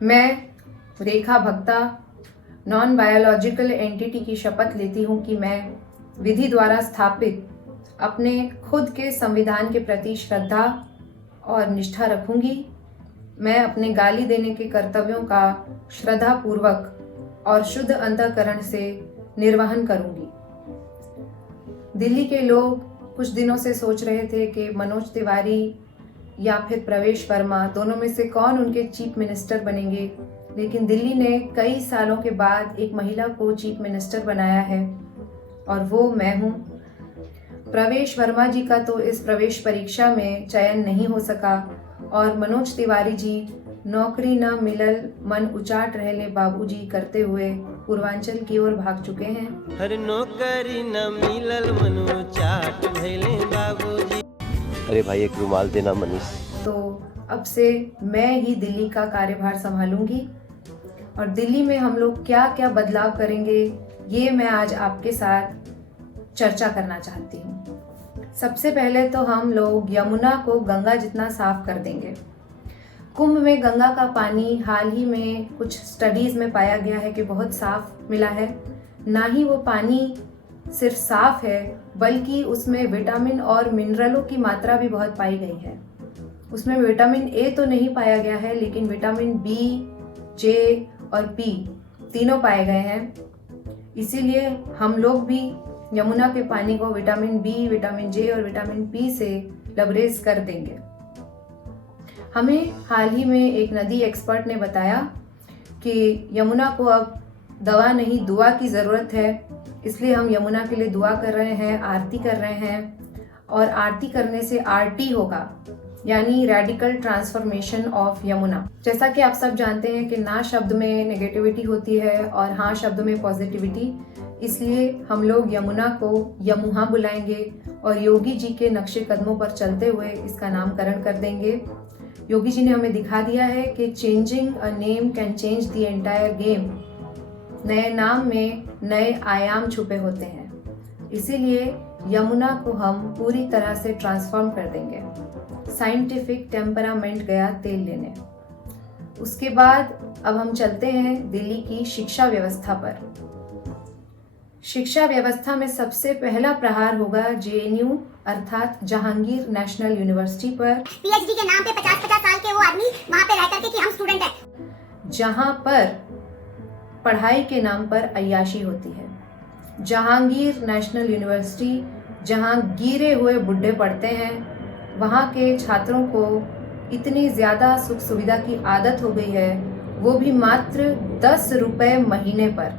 मैं रेखा भक्ता non biological entity की शपथ लेती हूँ कि मैं विधि द्वारा स्थापित अपने खुद के संविधान के प्रति श्रद्धा और निष्ठा रखूंगी। मैं अपने गाली देने के कर्तव्यों का श्रद्धापूर्वक और शुद्ध अंतःकरण से निर्वहन करूंगी। दिल्ली के लोग कुछ दिनों से सोच रहे थे कि मनोज तिवारी या फिर प्रवेश वर्मा दोनों में से कौन उनके चीफ मिनिस्टर बनेंगे, लेकिन दिल्ली ने कई सालों के बाद एक महिला को चीफ मिनिस्टर बनाया है और वो मैं हूँ। प्रवेश वर्मा जी का तो इस प्रवेश परीक्षा में चयन नहीं हो सका और मनोज तिवारी जी नौकरी न मिलल मन उचाट रहले बाबूजी करते हुए पूर्वांचल की ओर भाग चुके हैं। हर नौकरी न मिलल मन उचाट भइले बाबूजी। अरे भाई एक रुमाल देना मनीष। तो अब से मैं ही दिल्ली का कार्यभार संभालूंगी और दिल्ली में हम लोग क्या क्या बदलाव करेंगे ये मैं आज आपके साथ चर्चा करना चाहती हूँ। सबसे पहले तो हम लोग यमुना को गंगा जितना साफ कर देंगे। कुंभ में गंगा का पानी हाल ही में कुछ स्टडीज में पाया गया है कि बहुत साफ मिला है। ना ही वो पानी सिर्फ साफ है बल्कि उसमें विटामिन और मिनरलों की मात्रा भी बहुत पाई गई है। उसमें विटामिन ए तो नहीं पाया गया है लेकिन विटामिन बी, जे और पी तीनों पाए गए हैं। इसीलिए हम लोग भी यमुना के पानी को विटामिन बी, विटामिन जे और विटामिन पी से लबरेज कर देंगे। हमें हाल ही में एक नदी एक्सपर्ट ने बताया कि यमुना को अब दवा नहीं दुआ की ज़रूरत है, इसलिए हम यमुना के लिए दुआ कर रहे हैं, आरती कर रहे हैं और आरती करने से आरटी होगा, यानी रेडिकल ट्रांसफॉर्मेशन ऑफ यमुना। जैसा कि आप सब जानते हैं कि ना शब्द में नेगेटिविटी होती है और हाँ शब्द में पॉजिटिविटी, इसलिए हम लोग यमुना को यमुहा बुलाएंगे और योगी जी के नक्शे कदमों पर चलते हुए इसका नामकरण कर देंगे। योगी जी ने हमें दिखा दिया है कि changing a name can change the entire game. नए नाम में नए आयाम छुपे होते हैं, इसीलिए यमुना को हम पूरी तरह से ट्रांसफॉर्म कर देंगे। साइंटिफिक टेम्परामेंट गया तेल लेने। उसके बाद अब हम चलते हैं दिल्ली की शिक्षा व्यवस्था पर। शिक्षा व्यवस्था में सबसे पहला प्रहार होगा जेएनयू अर्थात जहांगीर नेशनल यूनिवर्सिटी पर। पीएचडी के नाम पे 50-50 साल के वो आदमी वहाँ पे रह करके कि हम स्टूडेंट हैं, जहाँ पर पढ़ाई के नाम पर अय्याशी होती है। जहांगीर नेशनल यूनिवर्सिटी जहाँ गिरे हुए बुड्ढे पढ़ते हैं, वहाँ के छात्रों को इतनी ज़्यादा सुख सुविधा की आदत हो गई है, वो भी मात्र 10 रुपए महीने पर।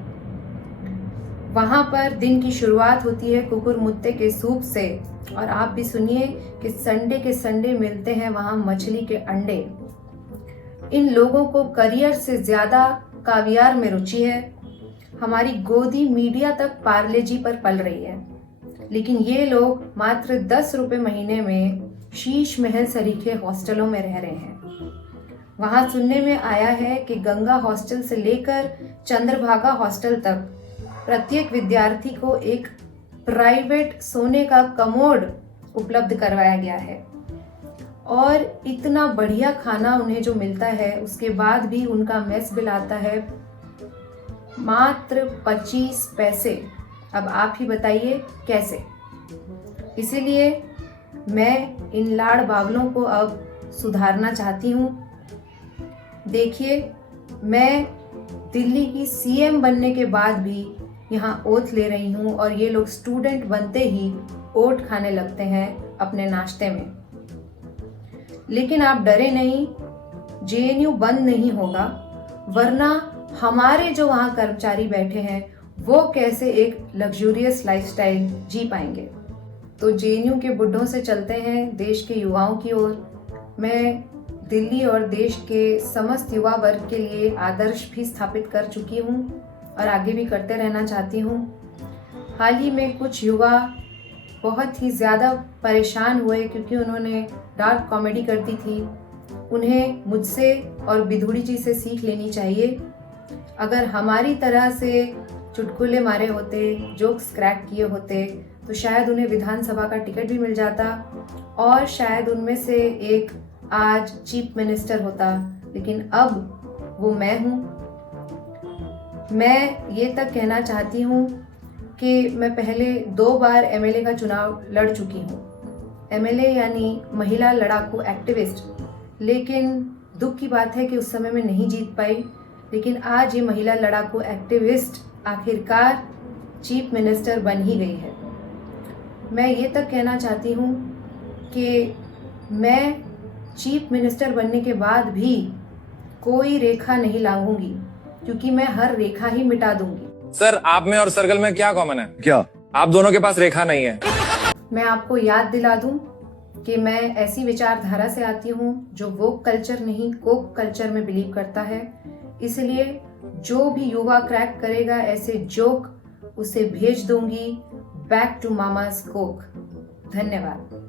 वहाँ पर दिन की शुरुआत होती है कुकुर मुत्ते के सूप से और आप भी सुनिए कि संडे के संडे मिलते हैं वहाँ मछली के अंडे। इन लोगों को करियर से ज़्यादा कावियार में रुचि है। हमारी गोदी मीडिया तक पार्ले जी पर पल रही है, लेकिन ये लोग मात्र 10 रुपए महीने में शीश महल सरीखे हॉस्टलों में रह रहे हैं। वहाँ सुनने में आया है कि गंगा हॉस्टल से लेकर चंद्रभागा हॉस्टल तक प्रत्येक विद्यार्थी को एक प्राइवेट सोने का कमोड उपलब्ध करवाया गया है और इतना बढ़िया खाना उन्हें जो मिलता है उसके बाद भी उनका मेस बिल आता है मात्र 25 पैसे। अब आप ही बताइए कैसे। इसीलिए मैं इन लाड़ बावलों को अब सुधारना चाहती हूँ। देखिए, मैं दिल्ली की सीएम बनने के बाद भी यहाँ ओथ ले रही हूँ और ये लोग स्टूडेंट बनते ही ओट खाने लगते हैं अपने नाश्ते में। लेकिन आप डरे नहीं, जेएनयू बंद नहीं होगा, वरना हमारे जो वहाँ कर्मचारी बैठे हैं वो कैसे एक लग्जूरियस लाइफस्टाइल जी पाएंगे। तो जेएनयू के बुड्ढों से चलते हैं देश के युवाओं की ओर। मैं दिल्ली और देश के समस्त युवा वर्ग के लिए आदर्श भी स्थापित कर चुकी हूँ और आगे भी करते रहना चाहती हूँ। हाल ही में कुछ युवा बहुत ही ज़्यादा परेशान हुए क्योंकि उन्होंने डार्क कॉमेडी कर दी थी। उन्हें मुझसे और बिधुड़ी जी से सीख लेनी चाहिए। अगर हमारी तरह से चुटकुले मारे होते, जोक्स क्रैक किए होते तो शायद उन्हें विधानसभा का टिकट भी मिल जाता और शायद उनमें से एक आज चीफ मिनिस्टर होता। लेकिन अब वो मैं हूँ। मैं ये तक कहना चाहती हूँ कि मैं पहले 2 बार एमएलए का चुनाव लड़ चुकी हूँ। एमएलए यानी महिला लड़ाकू एक्टिविस्ट। लेकिन दुख की बात है कि उस समय में नहीं जीत पाई। लेकिन आज ये महिला लड़ाकू एक्टिविस्ट आखिरकार चीफ मिनिस्टर बन ही गई है। मैं ये तक कहना चाहती हूँ कि मैं चीफ मिनिस्टर बनने के बाद भी कोई रेखा नहीं लांघूंगी, क्योंकि मैं हर रेखा ही मिटा दूंगी। सर, आप में और सर्कल में क्या कॉमन है? क्या? आप दोनों के पास रेखा नहीं है। मैं आपको याद दिला दूं कि मैं ऐसी विचारधारा से आती हूँ जो वोक कल्चर नहीं कोक कल्चर में बिलीव करता है। इसलिए जो भी युवा क्रैक करेगा ऐसे जोक, उसे भेज दूंगी बैक टू मामा's कोक। धन्यवाद।